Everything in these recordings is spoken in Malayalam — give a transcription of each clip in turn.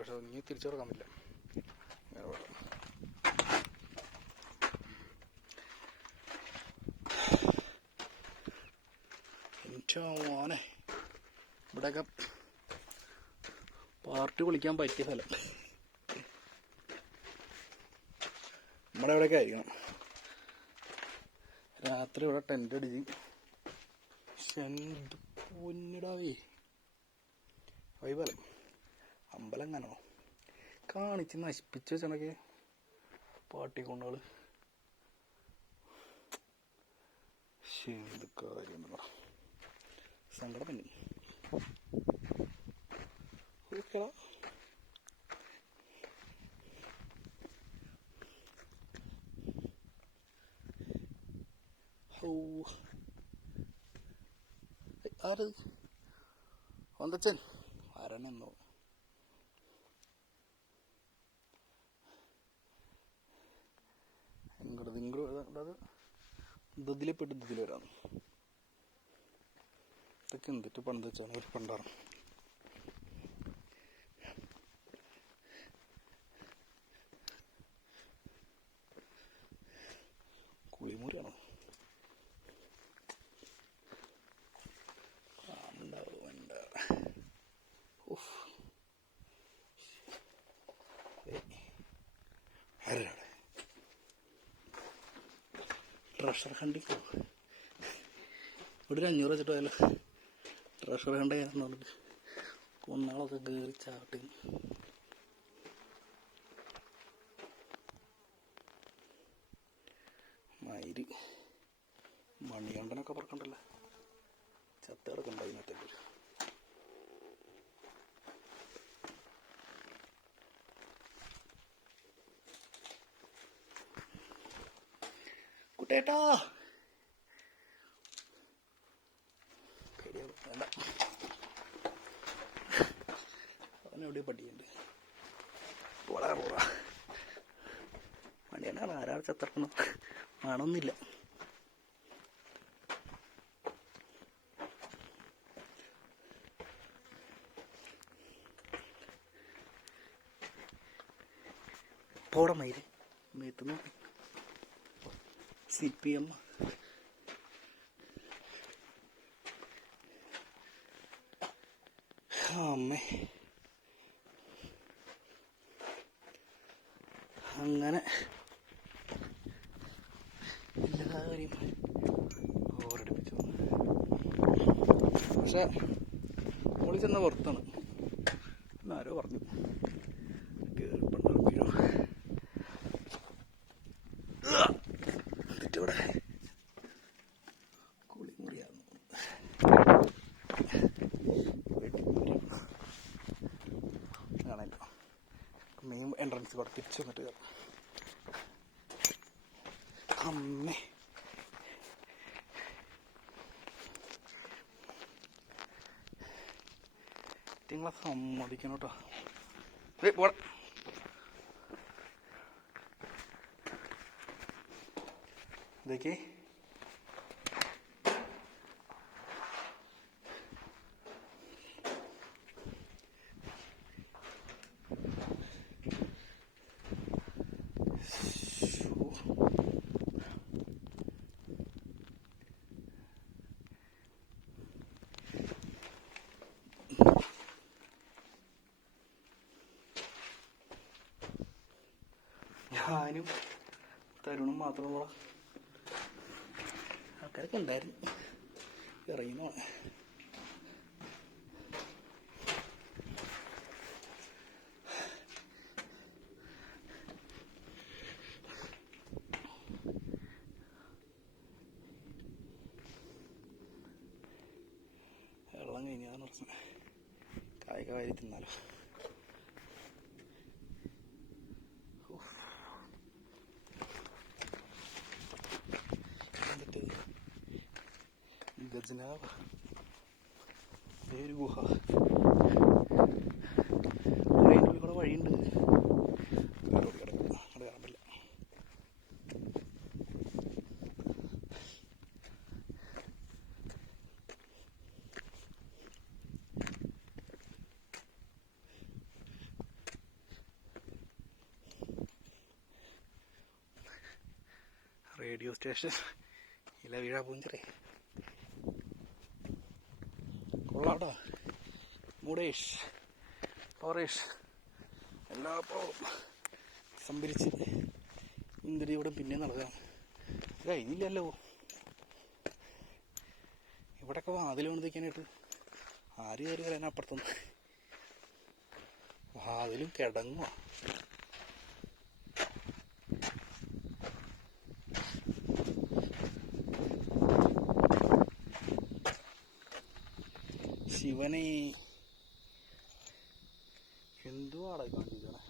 പക്ഷെ ഇനി തിരിച്ചിറക്കാൻ പറ്റില്ല. എൻ്റെ മോനെ, ഇവിടെയൊക്കെ പാർട്ടി വിളിക്കാൻ പറ്റിയ സ്ഥലം. നമ്മുടെ ഇവിടെയൊക്കെ ആയിരിക്കണം. രാത്രി ഇവിടെ ടെൻ്റ് അടിച്ച് എന്ത് പൊന്നിടാവേ വൈബല്ലേ. അമ്പലം എങ്ങനോ കാണിച്ച് നശിപ്പിച്ച് വെച്ചണക്കെ പാട്ടിക്കൊണ്ടാള്. എന്ത് കാര്യം സങ്കടം തന്നെ. ഓക്കേടാ, ആര് വന്തച്ചൻ ആരാണെന്നോ. അത് ഇതിലെ പെട്ട് ഇതിൽ വരാം. ഇതൊക്കെ എന്തിട്ട് പണ്ട് വെച്ചാണ് ഒരു പണ്ടാറ്. കുളിമുറിയാണോ? ട്രഷർ ഹണ്ടിങ് ഇവിടെ 500 വെച്ചിട്ട് പോയാലോ. ട്രഷർ ഹണ്ട് ചെയ്യാന്ന് പറഞ്ഞിട്ട് കുന്നാളൊക്കെ കയറി ചാവട്ടെ. മയില് മണികണ്ഠനൊക്കെ പറക്കണ്ടല്ലോ. ചത്തടക്കം ഉണ്ടായി മറ്റൊരു കുട്ടേട്ടാ. വേണ്ട, അവനെവിടെ പട്ടിയുണ്ട്. പോടാ പോടാ. വണ്ടിയാണ് ആരാൾ ചത്തിറക്കണം. ആണൊന്നുമില്ല. പോടാ മയില് മേത്തുന്നു. CPM അമ്മേ. അങ്ങനെ എല്ലാവരെയും ഓരടിപ്പിച്ചു. പക്ഷെ മോളിൽ ചെന്ന പുറത്താണ് എന്നാരോ പറഞ്ഞു കേറിപ്പണ്ടോ എന്നിട്ടിവിടെ കുളിമുറിയാന്ന് കാണല്ലോ. മെയിൻ എൻട്രൻസ് കൂടെ തിരിച്ചു വന്നിട്ട് കയറാം. അമ്മേ, നിങ്ങളെ സമ്മതിക്കണം കേട്ടോ. പോടാ. ഇതൊക്കെ ഞാനും തരുണും മാത്രമുള്ള ആൾക്കാരൊക്കെ ഉണ്ടായിരുന്നു. ഇറങ്ങിനോ വെള്ളം കഴിഞ്ഞാന്ന് പ്രശ്നം. കായൊക്കെ വാരി തിന്നാലോ. ഗജനാവ് ഒരു ഗുഹ. അതിൻ്റെ ഉള്ളിൽ കൂടെ വഴിയുണ്ട്. അവിടെ കയറാൻ പറ്റില്ല. റേഡിയോ സ്റ്റേഷൻ ഇല വീഴാ പൂഞ്ചിറേ കൊള്ളാട്ടോ. മുടേഷ് ഫോറേഷ് എല്ലാ സംഭരിച്ച് ഇന്ദിരി ഇവിടെ പിന്നെ നടക്കാം. കഴിഞ്ഞില്ലല്ലോ. ഇവിടെയൊക്കെ വാതിൽ കൊണ്ടിരിക്കാനായിട്ട് ആര് കയറി വരാൻ അപ്പുറത്തുനിന്ന് വാതിലും കിടങ്ങുക. ശിവനെ എന്തുവാടാ കാണിക്കണേ.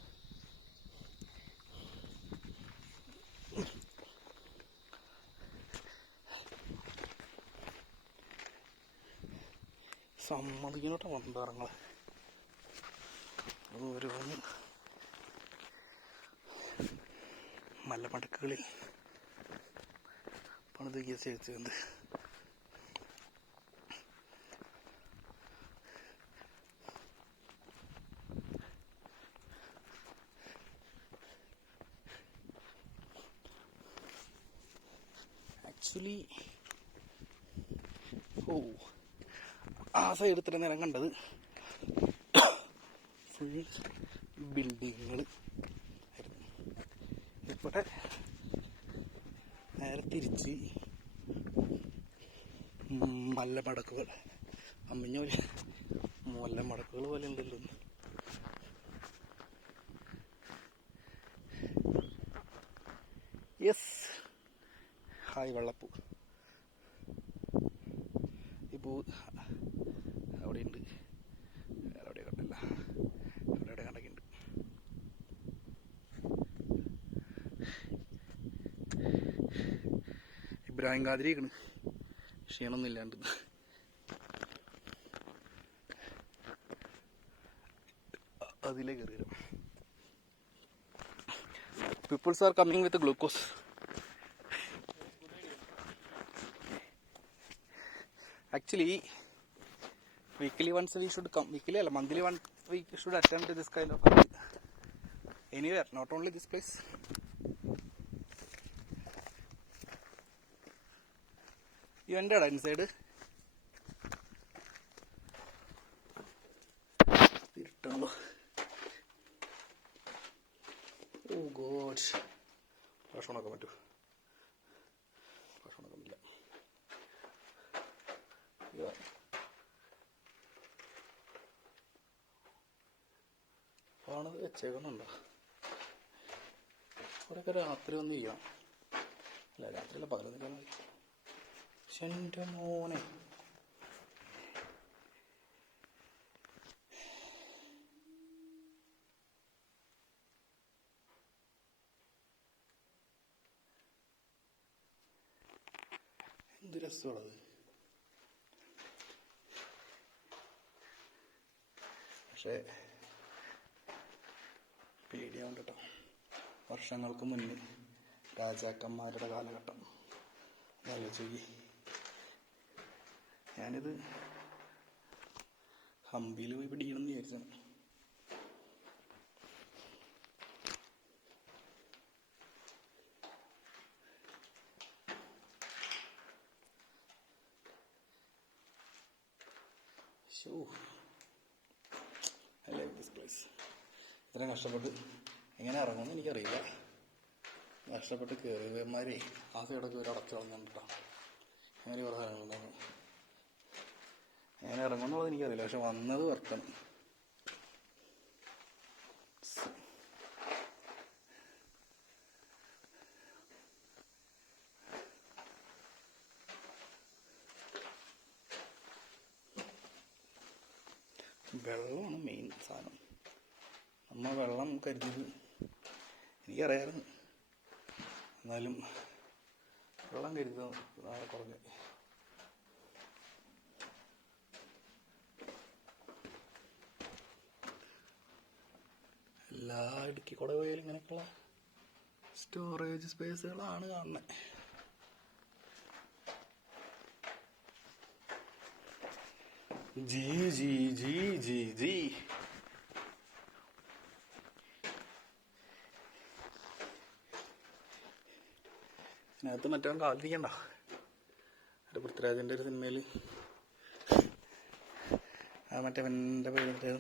സമ്മതിക്കണോട്ടോ വന്താറങ്ങളെ. ഓരോന്ന് മലമടക്കുകളിൽ പണിത് ചേച്ചത്. ആക്ച്വലി ആ സൈഡ് ഇത്ര നേരം കണ്ടത് ഫുൾ ബിൽഡിങ്ങുകൾ ആയിരുന്നു. ഇവിടെ നേരെ തിരിച്ച് മലമടക്കുകൾ. അമ്മിഞ്ഞ പോലെ മലമടക്കുകൾ പോലെ ഉണ്ടല്ലോ. യെസ്, ഹായ് വെള്ളപ്പൂ. ഈ പൂ അവിടെ ഉണ്ട്, വേറെ എവിടെ കണ്ടില്ല, അവിടെ എവിടെ കണ്ടൊക്കെയുണ്ട്. ഇബ്രാഹിം ഖാദിരിക്കണ് ക്ഷീണമൊന്നും ഇല്ലാണ്ട്. അതിലേ കയറി വരാം. People's are coming with glucose. Actually, weekly once we should come. Weekly or monthly once we should attend to this kind of anywhere, not only this place. You entered inside. Oh God. Rashona come to. Rashona come illa. ആണത് വെച്ചേക്കുന്നുണ്ടോ? അവിടെയൊക്കെ രാത്രി ഒന്നും ചെയ്യാം. അല്ല രാത്രിയല്ല, 11 മണി. പക്ഷെ എൻ്റെ മോനെ എന്ത് രസമാണത്. പക്ഷേ പേടിയാവുണ്ട് കേട്ടോ. വർഷങ്ങൾക്ക് മുന്നേ രാജാക്കന്മാരുടെ കാലഘട്ടം ആലോചിക്ക്. ഞാനിത് ഹംപിയിൽ പോയി പിടിക്കണമെന്ന് വിചാരിച്ചാണ്. I like this place. ഇത്രയും കഷ്ടപ്പെട്ട് എങ്ങനെ ഇറങ്ങുമെന്ന് എനിക്കറിയില്ല. കഷ്ടപ്പെട്ട് കയറിയവന്മാരെ ആ സൈഡൊക്കെ ഒരു അടച്ചു കളഞ്ഞിട്ടോ. അങ്ങനെ കുറേ സാധനങ്ങളുണ്ടായിരുന്നു. എങ്ങനെ ഇറങ്ങുമെന്നുള്ളത് എനിക്കറിയില്ല. പക്ഷെ വന്നത് വർക്കാണ്. വെള്ളമാണ് മെയിൻ സാധനം. നമ്മൾ വെള്ളം കരുതിയത് എനിക്കറിയാമായിരുന്നു, എന്നാലും വെള്ളം കരുതുന്നത് നാളെ കുറഞ്ഞു. എല്ലാ ഇടുക്കി കൂടെ പോയാലും ഇങ്ങനെയൊക്കെയുള്ള സ്റ്റോറേജ് സ്പേസുകളാണ് കാണുന്നത്. G G G G G അതിനകത്ത് മറ്റവൻ കാത്തിരിക്കണ്ട. ഒരു പൃഥ്വിരാജിൻ്റെ ഒരു സിനിമയിൽ മറ്റവൻ്റെ പേര്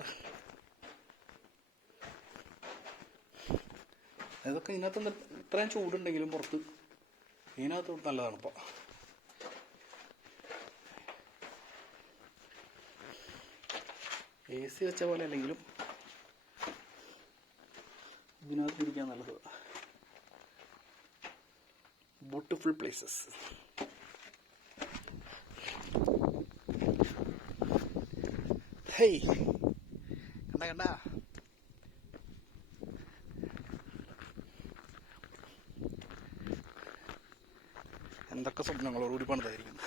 അതൊക്കെ ഇതിനകത്ത് ഇത്രയും ചൂടുണ്ടെങ്കിലും പുറത്ത് ഇതിനകത്ത് നല്ലതാണ്. ഇപ്പോൾ AC വെച്ച പോലെ അല്ലെങ്കിലും ഇതിനകത്ത് ഇരിക്കാൻ നല്ലത്. Beautiful places. ഹേയ് കണ്ട എന്തൊക്കെ സ്വപ്നങ്ങളോടുകൂടി പണിതായിരിക്കുന്നു.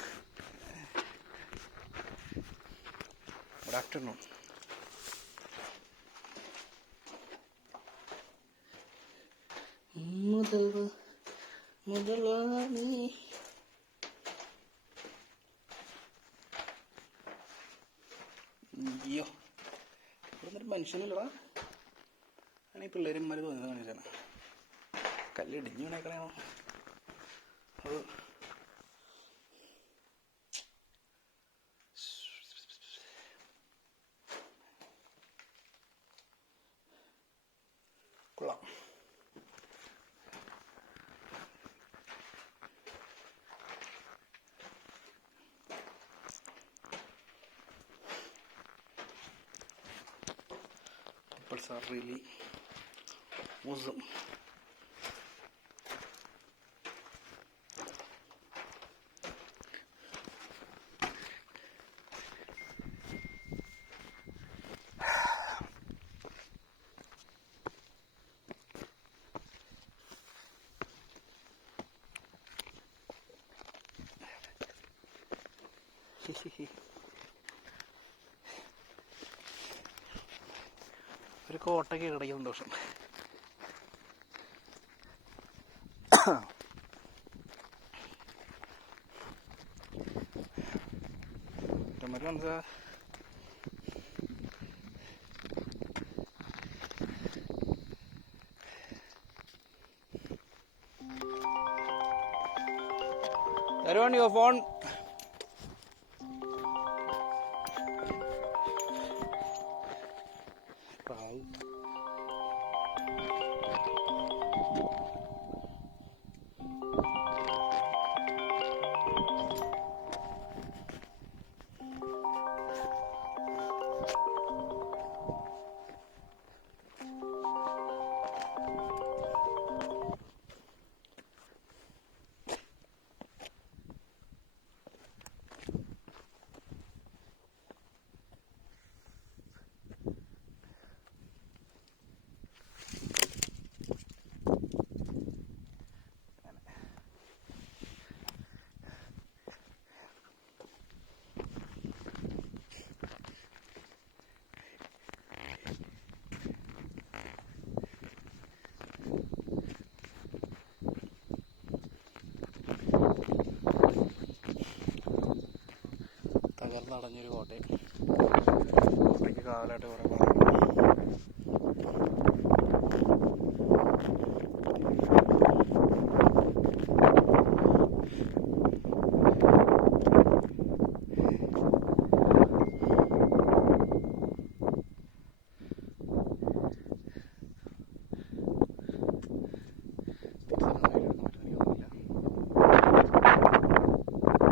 Good afternoon. മുതൽ നീ അയ്യോ ഇവിടെ നിന്നൊരു മനുഷ്യനില്ലടാ. ആണ് ഈ പിള്ളേരന്മാർ തോന്നുന്നത് കാണിച്ചാണ്. കല്ലിടിഞ്ഞു വീണേക്കണോ അത് കൊള്ളാം. Couples are really awesome. ഒരു കോട്ടയ്ക്ക് കിടക്കും സന്തോഷം. മനസ്സിലാ Everyone, your phone. തകർന്നടഞ്ഞൊരു കോട്ടയ്ക്ക് കാവലായിട്ട് കുറേ പറഞ്ഞു.